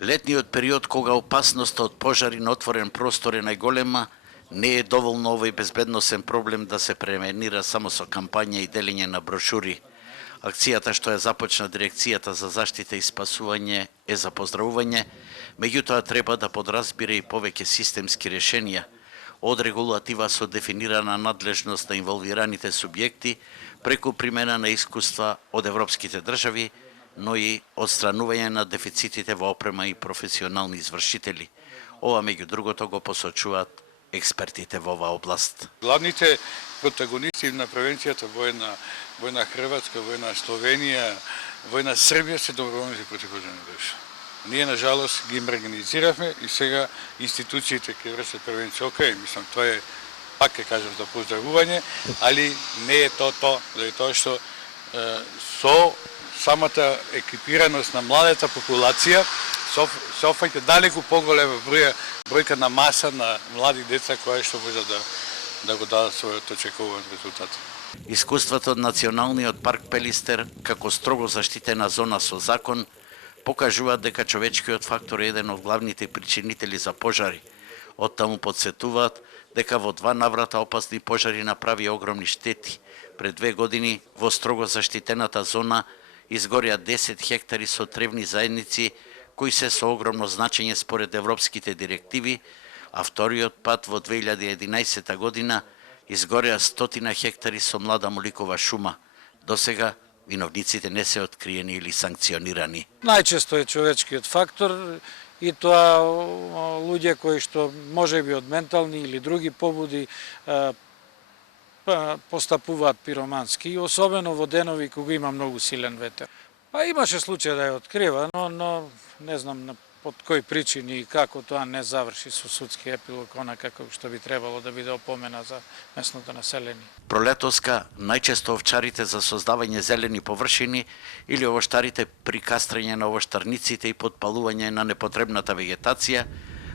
Летниот период кога опасноста од пожари на отворен простор е најголема, не е доволно овој безбедносен проблем да се преминира само со кампања и делење на брошури. Акцијата што ја започна Дирекцијата за заштита и спасување е за поздравување, меѓутоа треба да подразбира и повеќе системски решенија, од регулатива со дефинирана надлежност на инволвираните субјекти, преку примена на искуства од европските држави, но и одстранување на дефицитите во опрема и професионални извршители. Ова меѓу другото го посочуваат експертите во оваа област. Главните протагонисти на превенцијата во една Хрватска, во една Словенија, во една Србија се доброволните противопожарни друштва. Ние, на жалост, ги маргинализиравме и сега институциите ќе вршат превенција. Океј, мислам, тоа е, пак ќе кажам, за поздравување, али не е тоа, тоа што со самата екипираност на младата популација се офаќа далеку поголема бројка на маса на млади деца кои што може да го дадат својот очекуван резултат. Искуството од Националниот парк Пелистер, како строго заштитена зона со закон, покажуваат дека човечкиот фактор е еден од главните причинители за пожари. Оттаму подсетуваат дека во 2 наврата опасни пожари направи огромни штети. Пред 2 години во строго заштитената зона изгореа 10 хектари со тревни заедници кои се со огромно значење според европските директиви, а вториот пат во 2011 година изгореа 100 хектари со млада моликова шума. Досега виновниците не се откриени или санкционирани. Најчесто е човечкиот фактор и тоа луѓе кои што можеби од ментални или други побуди постапуваат пиромански, особено во денови кога има многу силен ветер. Па имаше случај да ја открива, но не знам под кои причини и како тоа не заврши со судски епилог, онака како што би требало да биде опомена за местното население. Пролетоска најчесто овчарите за создавање зелени површини или овоштарите при кастрење на овоштарниците и подпалување на непотребната вегетација,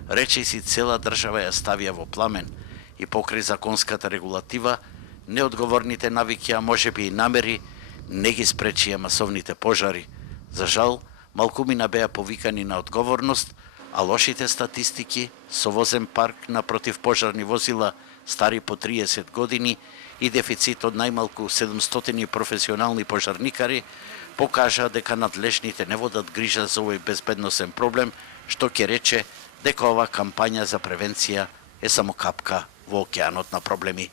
речиси цела држава ја ставија во пламен и покрај законската регулатива, неодговорните навики, а можеби и намери, не ги спречија масовните пожари. За жал, малкумина беа повикани на одговорност, а лошите статистики со возен парк на противпожарни возила стари по 30 години и дефицит од најмалку 700 професионални пожарникари покажа дека надлежните не водат грижа за овој безбедносен проблем, што ќе рече дека оваа кампања за превенција е само капка во океанот на проблеми.